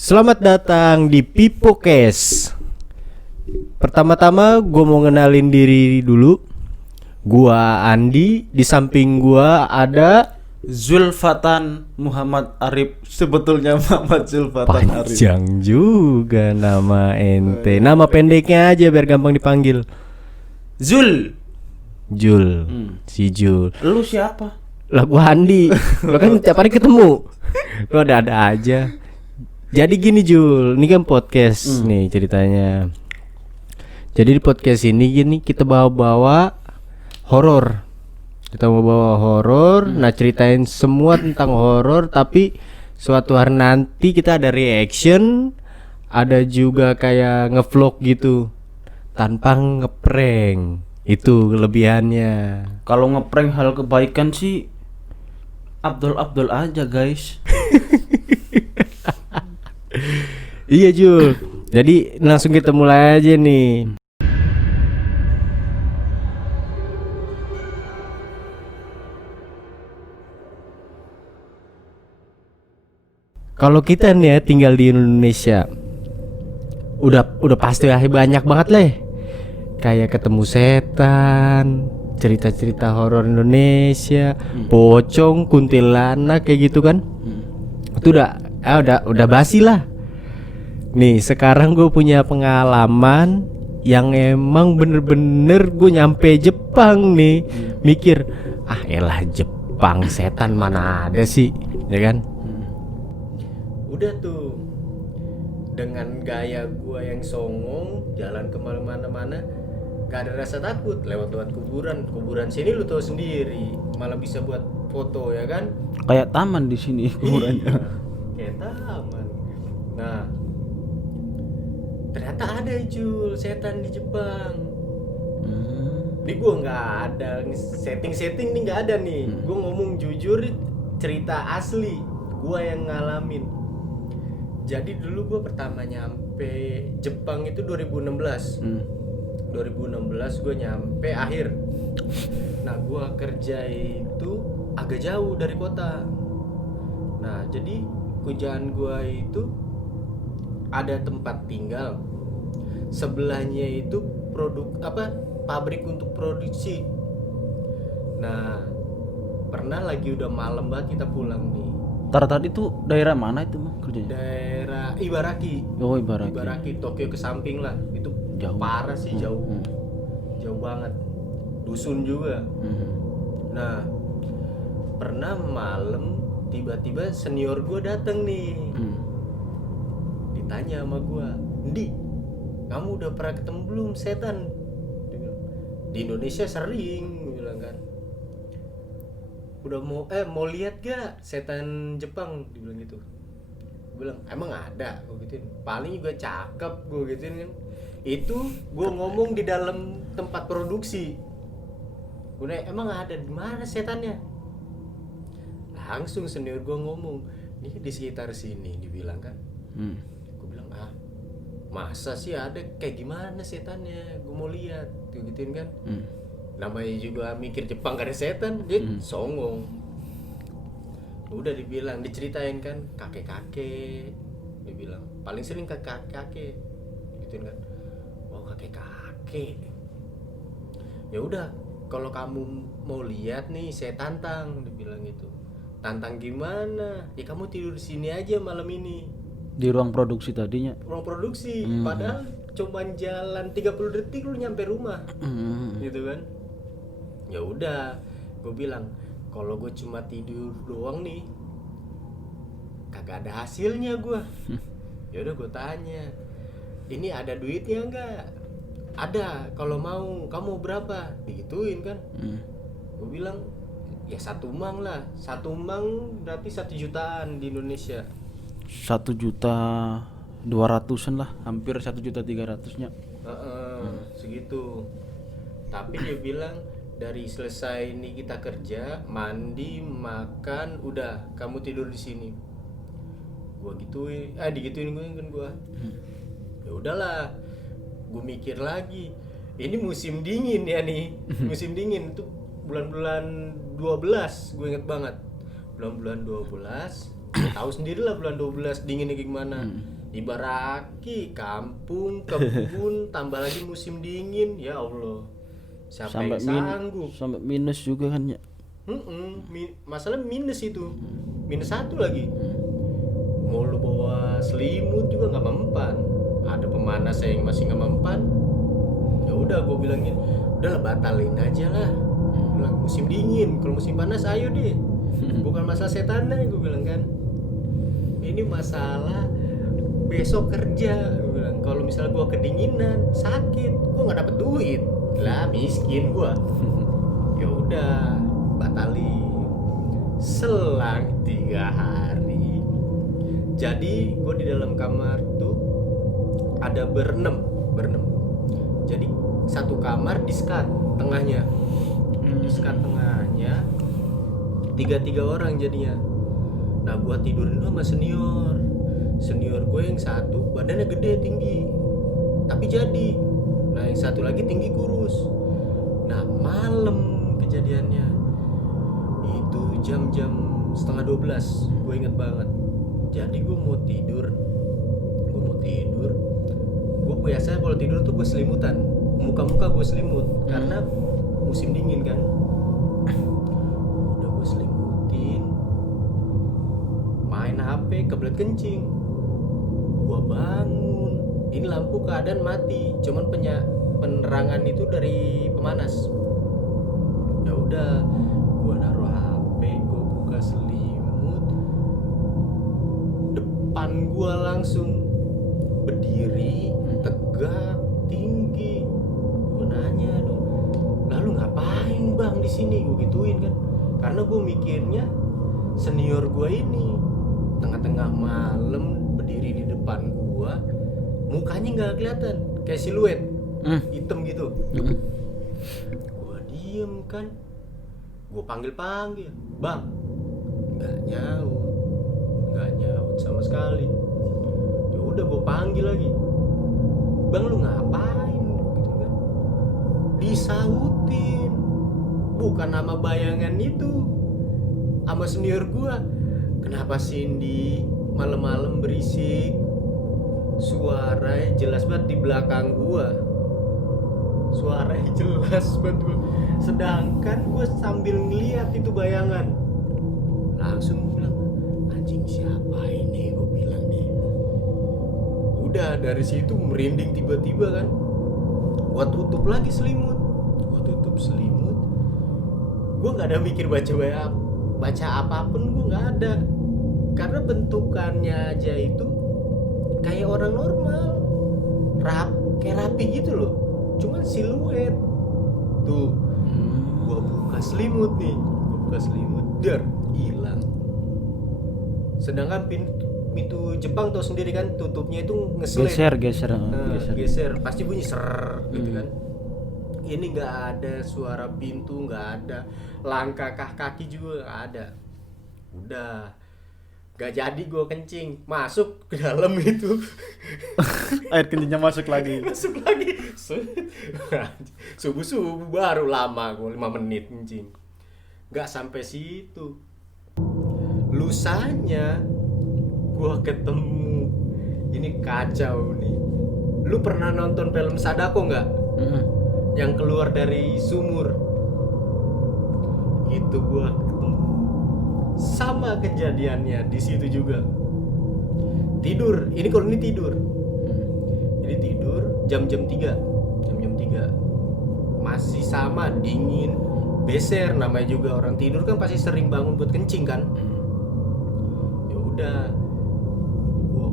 Selamat datang di Pipokes. Pertama-tama gue mau ngenalin diri dulu. Gua Andi, di samping gua ada Zulfatan Muhammad Arif. Sebetulnya Muhammad Zulfatan Arif. panjang juga nama ente. Nama pendeknya aja biar gampang dipanggil. Zul. Jul. Si Jul. Lu siapa? Lah gua Andi. Lo kan tiap hari ketemu. Lo ada aja. Jadi gini Jul, ini kan podcast nih ceritanya. Jadi di podcast ini gini kita bawa-bawa horor. Kita mau bawa horor, nah ceritain semua tentang horor, tapi suatu hari nanti kita ada reaction, ada juga kayak ngevlog gitu, tanpa ngeprank. Itu kelebihannya. Kalau ngeprank hal kebaikan sih Abdul aja guys. Iya Jul. Jadi langsung kita mulai aja nih. Kalau kita nih ya tinggal di Indonesia, udah pasti ya banyak banget leh. Kayak ketemu setan, cerita-cerita horor Indonesia, pocong, kuntilanak kayak gitu kan. Itu udah basi lah. Nih sekarang gue punya pengalaman yang emang bener-bener gue nyampe Jepang nih. Mikir, elah Jepang, setan mana ada sih, ya kan? Udah tuh, dengan gaya gua yang songong, jalan kemana-mana, gak ada rasa takut. Lewat kuburan sini lu tahu sendiri, malah bisa buat foto ya kan? Kayak taman di sini kuburannya. Kayak taman. Nah, ternyata ada Jul setan di Jepang. Ini gua nggak ada setting nih, nggak ada nih. Gua ngomong jujur, cerita asli gua yang ngalamin. Jadi dulu gue pertama nyampe Jepang itu 2016. 2016 gue nyampe akhir. Nah gue kerja itu agak jauh dari kota. Nah jadi kerjaan gue itu ada tempat tinggal, sebelahnya itu pabrik untuk produksi. Nah pernah lagi udah malam banget kita pulang nih. Tadi itu daerah mana itu mah kerjanya? Daerah Ibaraki. Oh, Ibaraki. Ibaraki, Tokyo ke samping lah. Itu Jauh. parah sih, jauh. Jauh banget. Dusun juga. Nah, pernah malam tiba-tiba senior gue dateng nih. Ditanya sama gue, "Ndi, kamu udah pernah ketemu belum setan?" Dia bilang, "Di Indonesia sering," gue bilang kan. Udah mau lihat gak setan Jepang, dibilang gitu. Gue bilang emang ada, gue gituin. Paling juga cakep, gue gituin kan. Itu gue ngomong di dalam tempat produksi. Gue nanya emang ada di mana setannya? Langsung senior gue ngomong, nih di sekitar sini, dibilang kan. Gue bilang masa sih ada, kayak gimana setannya? Gue mau lihat, gue gituin kan. Namanya juga mikir Jepang gak ada setan, dia songong. Udah dibilang, diceritain kan kakek-kakek, dia bilang paling sering kakek-kakek, gituin kan. Oh kakek-kakek. Ya udah, kalau kamu mau lihat nih saya tantang, dia bilang gitu. Tantang gimana? Ya kamu tidur di sini aja malam ini. Di ruang produksi tadinya. Ruang produksi, padahal cuman jalan 30 detik lu nyampe rumah, gitu kan. Ya udah, gue bilang kalau gue cuma tidur doang nih kagak ada hasilnya gue. Ya udah gue tanya, ini ada duitnya nggak? Ada, kalau mau kamu berapa? Digituin kan. Gue bilang ya 1 mang lah, 1 mang berarti 1 jutaan di Indonesia. 1.200.000-an lah, hampir 1.300.000-nya. Segitu. Tapi dia bilang dari selesai ini kita kerja, mandi, makan, udah kamu tidur di sini. Gua digituin gue kan gua. Ya udahlah. Gue mikir lagi. Ini musim dingin ya nih. Musim dingin itu bulan-bulan 12, gue inget banget. Bulan-bulan 12 Tahu sendiri lah bulan 12 dinginnya kayak gimana. Ibaraki, kampung, kebun, tambah lagi musim dingin, ya Allah. Siapa yang sanggup? Sampai minus juga kan ya. Masalah minus itu, minus 1 lagi. Mau lu bawa selimut juga nggak mempan. Ada pemanas yang masih nggak mempan. Ya udah, gue bilangin, udahlah batalin aja lah. Bilang musim dingin, kalau musim panas ayo deh. Bukan masalah setannya, gue bilang kan. Ini masalah besok kerja, gue bilang. Kalau misalnya gue kedinginan, sakit, gue nggak dapet duit, lah miskin gue. Ya udah, batalin. Selang 3 hari, jadi gue di dalam kamar tuh ada berenam. Jadi satu kamar di-skat tengahnya, di-skat tengahnya 3 orang jadinya. Nah gue tidurin sama senior gue yang satu badannya gede tinggi tapi jadi, nah yang satu lagi tinggi kurus. Nah malam kejadiannya itu jam-jam setengah 12, gue inget banget. Jadi gue mau tidur, gue biasanya kalau tidur tuh gue selimutan, muka gue selimut karena musim dingin kan. Udah gue selimutin, main HP kebelet kencing, gue bangun, ini lampu keadaan mati, cuman penerangan itu dari pemanas. Ya udah, gue naruh HP, gue buka selimut, depan gue langsung berdiri tegak tinggi. Gue nanya dong, lalu ngapain bang di sini? Gue gituin kan, karena gue mikirnya senior gue ini tengah-tengah malam berdiri di depan gue, mukanya nggak kelihatan, kayak siluet hitam gitu. Gue diem kan, gue panggil bang, nggak nyaut sama sekali. Ya udah gue panggil lagi, bang lu ngapain gitu kan. Disautin, bukan nama bayangan itu, sama senior gue. Kenapa Cindy malam-malam berisik, suaranya jelas banget di belakang gue, suaranya jelas banget gue. Sedangkan gue sambil ngeliat itu bayangan, langsung bilang anjing siapa ini, gue bilang nih. Udah dari situ merinding tiba-tiba kan. Gue tutup lagi selimut, gue nggak ada mikir baca apapun, gue nggak ada, karena bentukannya aja itu kayak orang normal, kayak rapi gitu loh, cuman siluet tuh. Gue buka selimut, dar hilang. Sedangkan pintu Jepang tau sendiri kan, tutupnya itu ngeselin, geser pasti bunyi ser gitu kan. Ini nggak ada suara pintu, nggak ada langkah kaki juga nggak ada. Udah gak jadi gue kencing, masuk ke dalam itu. Air kencingnya masuk lagi. Subuh baru lama gue 5 menit kencing. Gak sampai situ, lusanya gue ketemu, ini kacau nih. Lu pernah nonton film Sadako nggak? Yang keluar dari sumur itu, gue ketemu sama kejadiannya di situ juga. Tidur, ini kalau ini tidur, jam-jam 3 masih sama dingin, beser. Namanya juga orang tidur kan pasti sering bangun buat kencing kan. Ya udah, gue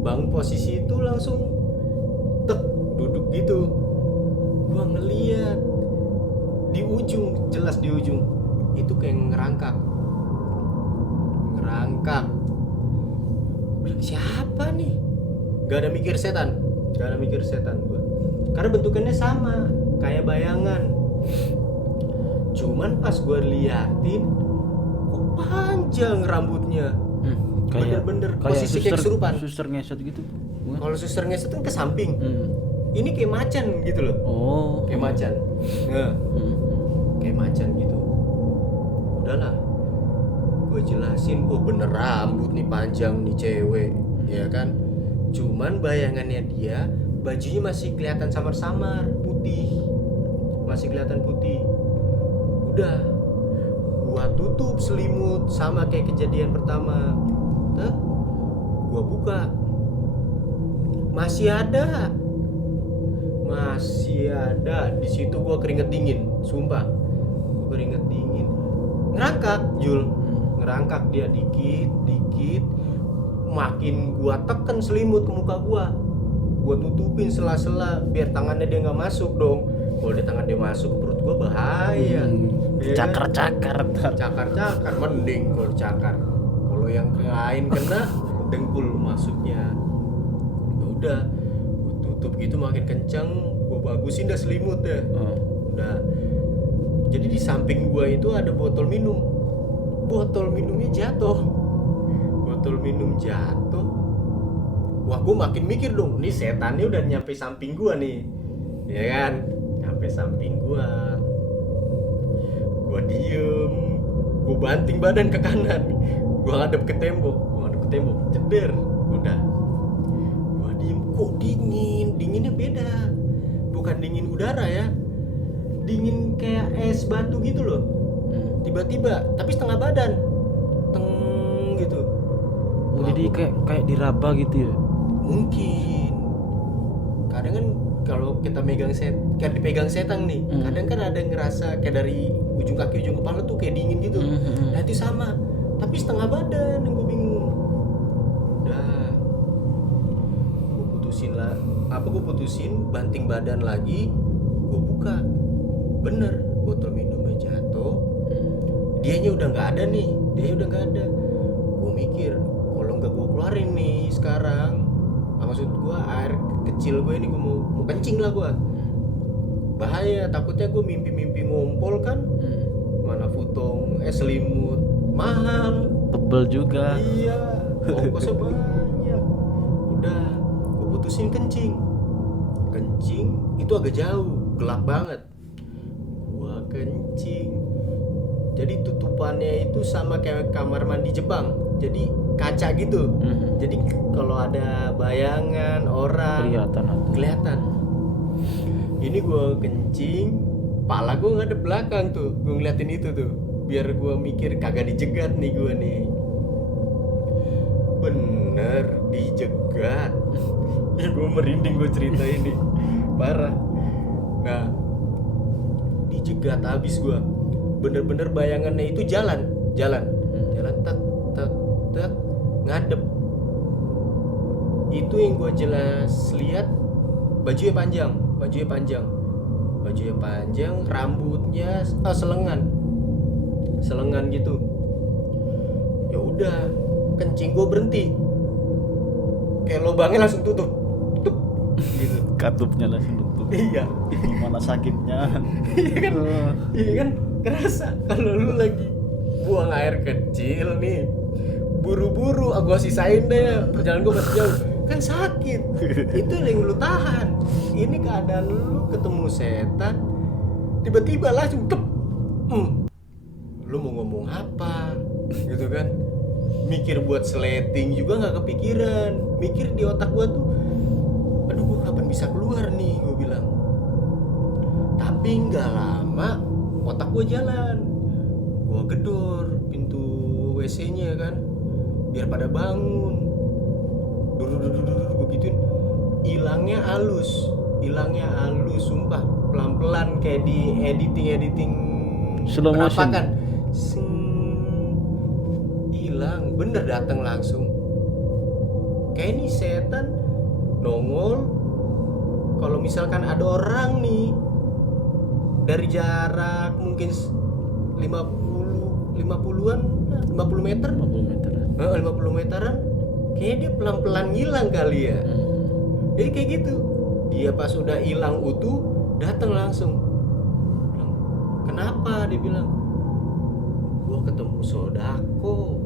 bangun posisi itu langsung duduk gitu. Gue ngeliat di ujung, jelas di ujung itu kayak ngerangkak. Bilang siapa nih? Gak ada mikir setan gue, karena bentukannya sama kayak bayangan. Cuman pas gue liatin, kok panjang rambutnya, bener-bener posisi kayak kesurupan. Suster ngeset gitu. Kalau suster ngeset kan ke samping, ini kayak macan gitu loh. Kayak macan. Kayak macan gitu. Udahlah, gue jelasin, oh bener rambut nih panjang nih cewek, ya kan. Cuman bayangannya dia bajunya masih kelihatan samar-samar putih, masih kelihatan putih. Udah, gua tutup selimut sama kayak kejadian pertama. Tuh, gua buka, masih ada di situ. Gua keringet dingin, sumpah, gua keringet dingin. Ngerangkak Jul, ngerangkak dia dikit, makin gua tekan selimut ke muka gua tutupin sela-sela biar tangannya dia nggak masuk dong. Kalau dia tangan dia masuk ke perut gua bahaya. Cakar-cakar ntar. Cakar mending kalau cakar. Kalau yang lain kena dengkul masuknya. Ya udah, gua tutup gitu makin kencang, gua bagusin dah selimut deh. Udah. Jadi di samping gua itu ada botol minum. Botol minumnya jatuh. Wah, gua makin mikir dong, nih setannya udah nyampe samping gua nih. Ya kan? Nyampe samping gua. Gua diem, gua banting badan ke kanan. Gua ngadep ke tembok, ceder. Udah. Gua diem, kok dinginnya beda. Bukan dingin udara ya. Dingin kayak es batu gitu loh. Tiba-tiba, tapi setengah badan. Teng gitu. Oh, jadi kayak diraba gitu ya. Mungkin. Kadang kan kalau kita kayak dipegang setan nih, kadang kan ada yang ngerasa kayak dari ujung kaki ujung kepala tuh kayak dingin gitu. Nah itu sama, tapi setengah badan yang gue bingung. Udah, gue putusin, banting badan lagi, gue buka, bener botol minumnya jatuh, dianya udah nggak ada. Gue mikir kalau nggak gue keluarin nih sekarang, maksud gue air kecil gue ini gue mau kencing lah gue, bahaya, takutnya gue mimpi ngompol kan. Mana futong selimut mahal, Tebel juga. iya, ongkosnya banyak. Udah, gue putusin kencing itu agak jauh, gelap banget. Gue kencing, jadi tutupannya itu sama kayak kamar mandi Jepang, jadi kaca gitu. Jadi kalau ada bayangan orang kelihatan. Ini gue kencing, pala gue ngadep belakang tuh, gue ngeliatin itu tuh, biar gue mikir kagak dijegat nih gue nih. Bener dijegat. Ya gue merinding gue cerita ini, parah. Nah, dijegat habis gue. Bener-bener bayangannya itu jalan tak ngadep. Itu yang gue jelas lihat, bajunya panjang, rambutnya selengan gitu. Ya udah, kencing gue berhenti, kayak lubangnya langsung tutup gitu. Katupnya langsung tutup. Iya. Gimana sakitnya? Iya kan kerasa kalau lu lagi buang air kecil nih, buru-buru gua sisain deh, perjalanan gua masih jauh kan sakit. Itu yang lu tahan. Ini keadaan lu ketemu setan, tiba-tiba langsung lu mau ngomong apa gitu kan. Mikir buat sleting juga nggak kepikiran. Mikir di otak gua tuh, aduh gua kapan bisa keluar nih, gua bilang. Tapi nggak lama otak gua jalan, gua gedor pintu WC-nya kan, biar pada bangun. Gua gituin, hilangnya halus, sumpah, pelan-pelan kayak di editing slow motion kan. Hilang, bener datang langsung. Kayak ini setan nongol. Kalau misalkan ada orang nih dari jarak mungkin 50 meteran, kayaknya dia pelan-pelan ngilang kali ya. Jadi kayak gitu. Dia pas udah hilang utuh, datang langsung. Bilang, kenapa? Dia bilang, gua ketemu sodako.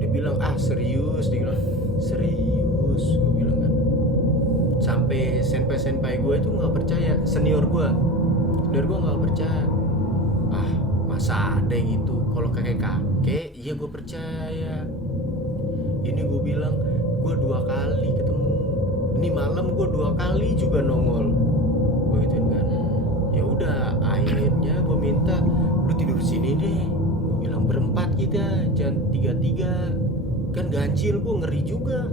Dia bilang, serius? Dia bilang, serius. Gua bilang kan. Sampai senpai gua itu nggak percaya, senior gua nggak percaya. masa ada yang gitu. Kalau kakek iya gue percaya. Ini gue bilang gue 2 kali ketemu. Ini malam gue 2 kali juga nongol. Gue gituin kan. Ya udah akhirnya gue minta lu tidur sini deh. Gue bilang berempat kita, jangan 3-3. Kan ganjil gue ngeri juga.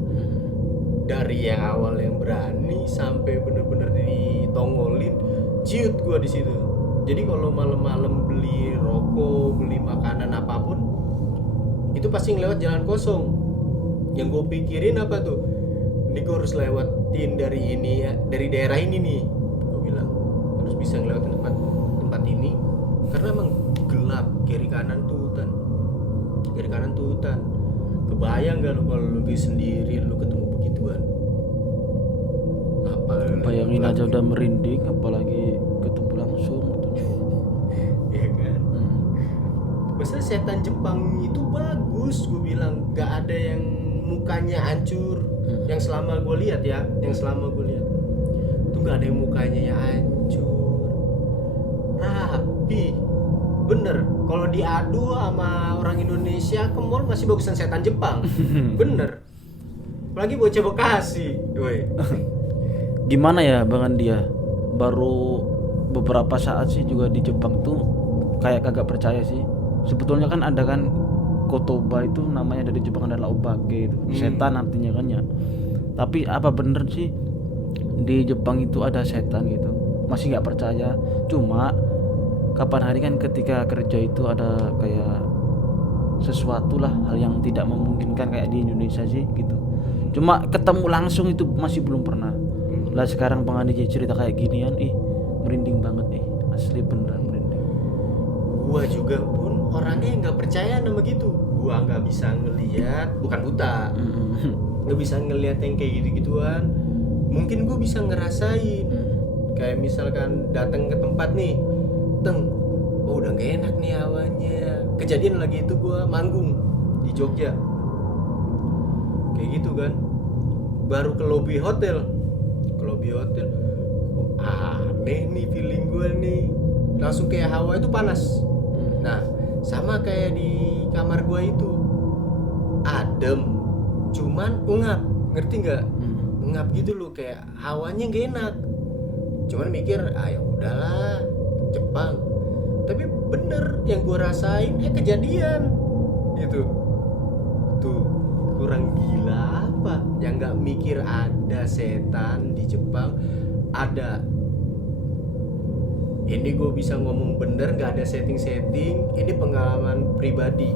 Dari yang awal yang berani sampai bener-bener ditongolin, ciut gue di situ. Jadi kalau malam-malam beli rokok, beli makanan apapun, itu pasti ngelewat jalan kosong. Yang gue pikirin apa tuh? Ini gue harus lewatin dari ini ya, dari daerah ini nih. Gue bilang harus bisa ngelewatin tempat ini, karena emang gelap, kiri kanan tuh hutan. Kebayang gak lu kalau lu sendiri lu ketemu begituan? Apa? Bayangin aja udah merinding, apalagi ketemu langsung gitu. Iya kan? Masa setan Jepang itu bagus, gue bilang gak ada yang mukanya hancur. Yang selama gue lihat tuh gak ada yang mukanya yang hancur, rapi, bener. Kalau diadu sama orang Indonesia ke mall masih bagusan setan Jepang, bener. Apalagi bocah Bekasi, woi. Gimana ya Bang dia? Baru beberapa saat sih juga di Jepang tuh kayak kagak percaya sih. Sebetulnya kan ada kan kotoba itu namanya dari Jepang adalah obake itu. Setan artinya kan ya. Tapi apa bener sih di Jepang itu ada setan gitu? Masih nggak percaya. Cuma kapan hari kan ketika kerja itu ada kayak sesuatu lah, hal yang tidak memungkinkan kayak di Indonesia sih gitu. Cuma ketemu langsung itu masih belum pernah. Lah sekarang Bang Andi cerita kayak ginian, merinding banget asli beneran merinding. Gua juga pun orangnya nggak percaya nama gitu. Gua nggak bisa ngelihat, bukan buta, nggak bisa ngelihat yang kayak gitu-gituan. Mungkin gua bisa ngerasain. Kayak misalkan datang ke tempat nih, udah gak enak nih hawanya. Kejadian lagi itu gua manggung di Jogja, kayak gitu kan. Baru ke lobby hotel, aneh nih feeling gue nih, langsung kayak hawa itu panas. Nah sama kayak di kamar gue itu adem, cuman ungap, ngerti nggak? Ungap gitu loh, kayak hawanya gak enak. Cuman mikir ya udahlah Jepang, tapi bener yang gue rasain kejadian gitu. Tuh kurang gila apa yang nggak mikir ada setan di Jepang? Ada. Ini gue bisa ngomong bener, nggak ada setting. Ini pengalaman pribadi.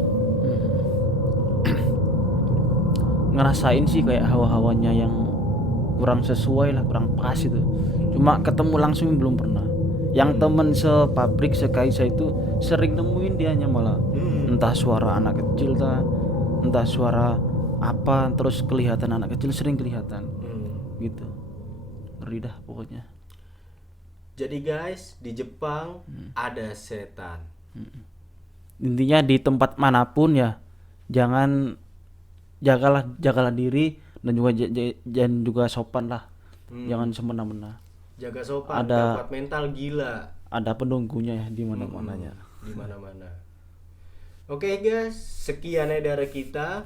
Ngerasain sih kayak hawa-hawanya yang kurang sesuai lah, kurang pas itu. Cuma ketemu langsung belum pernah. Yang temen sepabrik sekaisa itu sering nemuin dianya malah. Entah suara anak kecil entah suara apa, terus kelihatan anak kecil sering kelihatan gitu. Ngeri dah pokoknya. Jadi guys, di Jepang ada setan. Intinya di tempat manapun ya, jagalah diri dan juga sopan lah. Jangan semena-mena. Jaga sopan, dapat mental gila. Ada penunggunya ya di mana-mananya. Di mana-mana. Oke guys, sekian dari kita.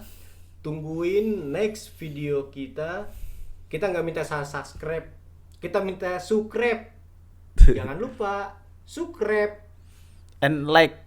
Tungguin next video kita. Kita nggak minta subscribe, kita minta subscribe. Jangan lupa subscribe And like.